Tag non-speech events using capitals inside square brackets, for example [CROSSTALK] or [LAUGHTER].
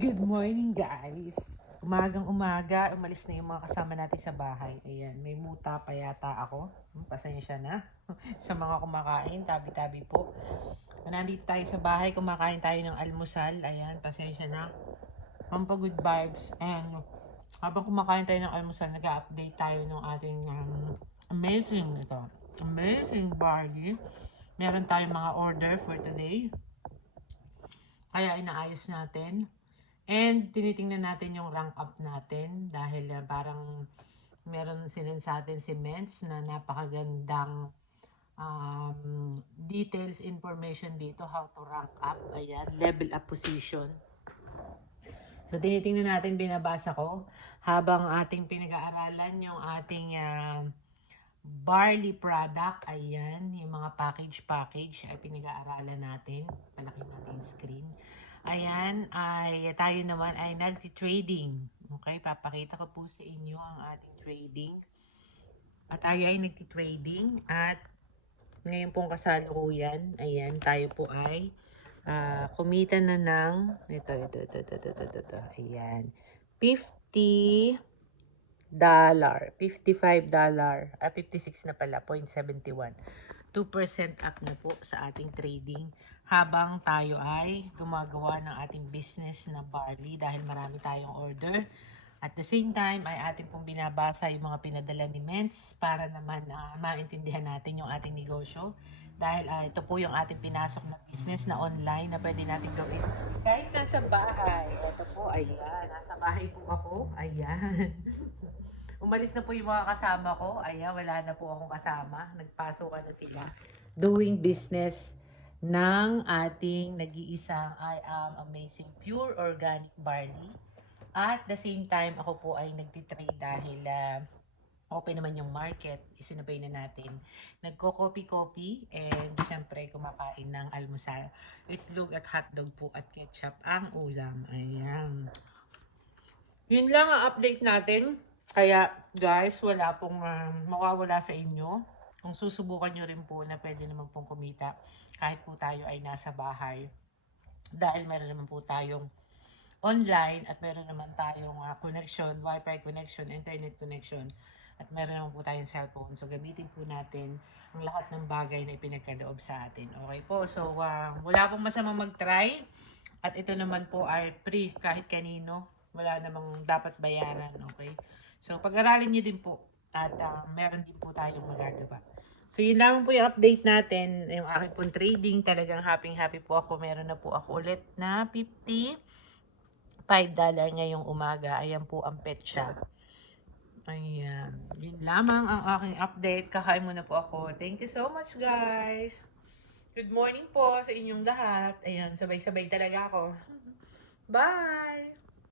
Good morning, guys. Umagang umaga, umalis na yung mga kasama natin sa bahay. Ayan, may muta pa yata ako. Hmm, Pasensya na. [LAUGHS] sa mga kumakain, tabi-tabi po. Nandito tayo sa bahay, kumakain tayo ng almusal. Ayan, pasensya na. Pampa good vibes. And habang kumakain tayo ng almusal, nag-update tayo ng ating um, amazing ito. Amazing barley. Meron tayong mga order for today. Kaya inaayos natin. And tinitingnan natin yung rank up natin dahil uh, parang meron sinan sa atin si Mens na napakagandang um, details information dito how to rank up. Ayan, level up position. So tinitingnan natin, binabasa ko habang ating pinag-aaralan yung ating uh, barley product. Ayan, yung mga package-package ay pinag-aaralan natin. Palaki natin yung screen. Ayan, ay tayo naman ay nagti-trading. Okay, papakita ko po sa inyo ang ating trading. At tayo ay nagti-trading at ngayon pong kasalukuyan, ayan, tayo po ay uh, kumita na ng ito, ito, ito, ito, ito, ito, ito, ayan, 50 dollar, 55 dollar, ah, 56 na pala, 0.71. 2% up na po sa ating trading habang tayo ay gumagawa ng ating business na barley dahil marami tayong order. At the same time ay ating pong binabasa yung mga pinadala ni Mens para naman uh, maintindihan natin yung ating negosyo. Dahil uh, ito po yung ating pinasok na business na online na pwede natin gawin. Kahit nasa bahay. Ito po, ayan. Nasa bahay po ako. Ayan. [LAUGHS] Umalis na po yung mga kasama ko. Ayan, wala na po akong kasama. Nagpasukan na sila. Doing business ng ating nag-iisang I am amazing pure organic barley. At the same time, ako po ay nagtitrade dahil uh, open naman yung market. Isinabay na natin. Nagko-copy-copy and syempre kumakain ng almusal. Itlog at hotdog po at ketchup ang ulam. Ayan. Yun lang ang update natin. Kaya guys, wala pong um, mawawala sa inyo. Kung susubukan nyo rin po na pwede naman pong kumita kahit po tayo ay nasa bahay. Dahil meron naman po tayong online at meron naman tayong uh, connection, wifi connection, internet connection at meron naman po tayong cellphone. So gamitin po natin ang lahat ng bagay na ipinagkaloob sa atin. Okay po, so uh, wala pong masama mag-try at ito naman po ay free kahit kanino. Wala namang dapat bayaran, okay? So pag-aralin nyo din po at uh, meron din po tayong magagawa. So, yun lang po yung update natin. Yung aking pong trading, talagang happy-happy po ako. Meron na po ako ulit na 50 $5 ngayong umaga. Ayan po ang petsa. Ayan. Yun lamang ang aking update. Kakain muna po ako. Thank you so much, guys. Good morning po sa inyong lahat. Ayan, sabay-sabay talaga ako. [LAUGHS] Bye!